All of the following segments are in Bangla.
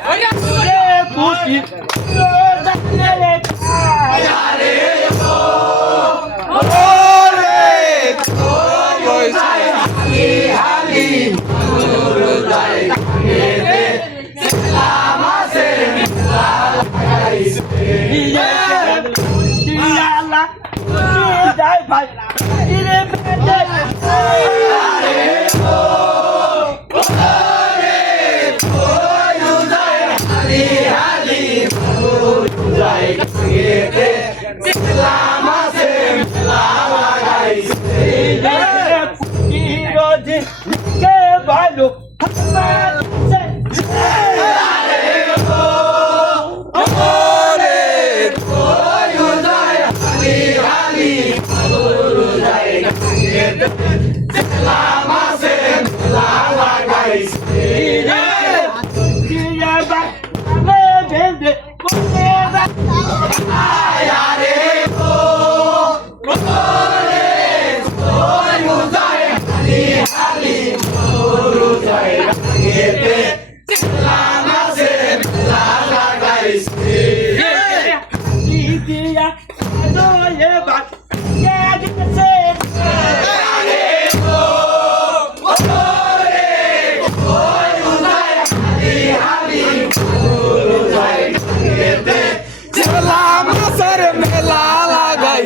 Olha a Olha a La la la.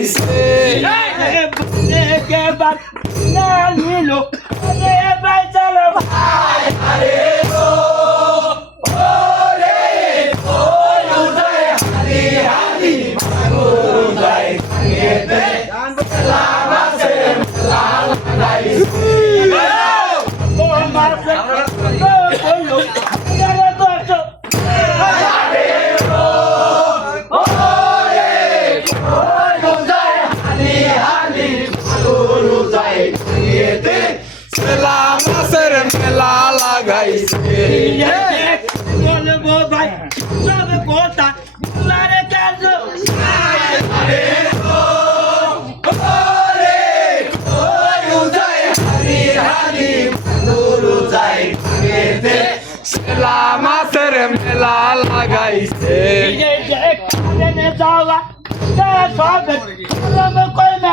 হইছে একবার না নিলো? আরে ভাই চলো ভাই। আরে মেলা লাগাইছে বলব ভাই সব কথা মারে কাজ মাছের মেলা লাগাইছে যাওয়া সব কই না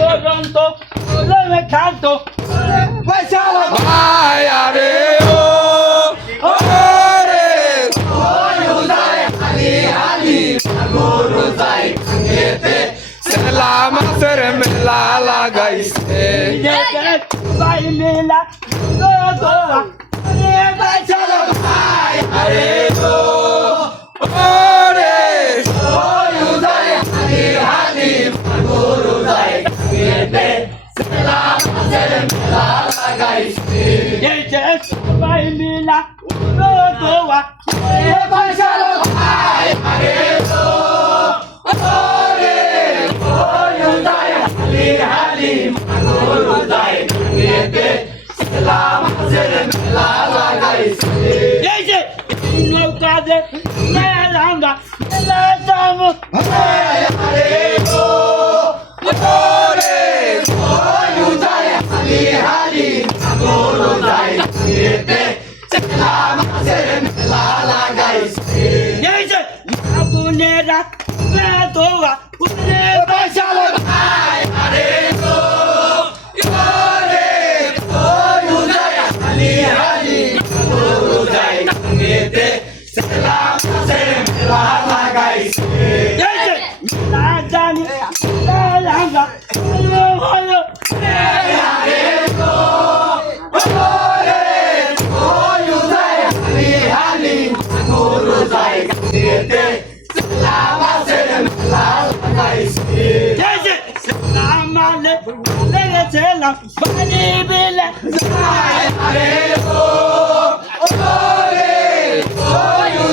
পর্যন্ত খান্ত ভাই আরে ও ওরে সেলা মাছের মেলা লাগাইছে ভাই মেলা দোয়া ভাই চলো ভাই মেলা দোয়া ভাই চলো আপুনেরা দোয়া। পুনে বাসালো এই leciela, pani byle zajechali Ogory, boju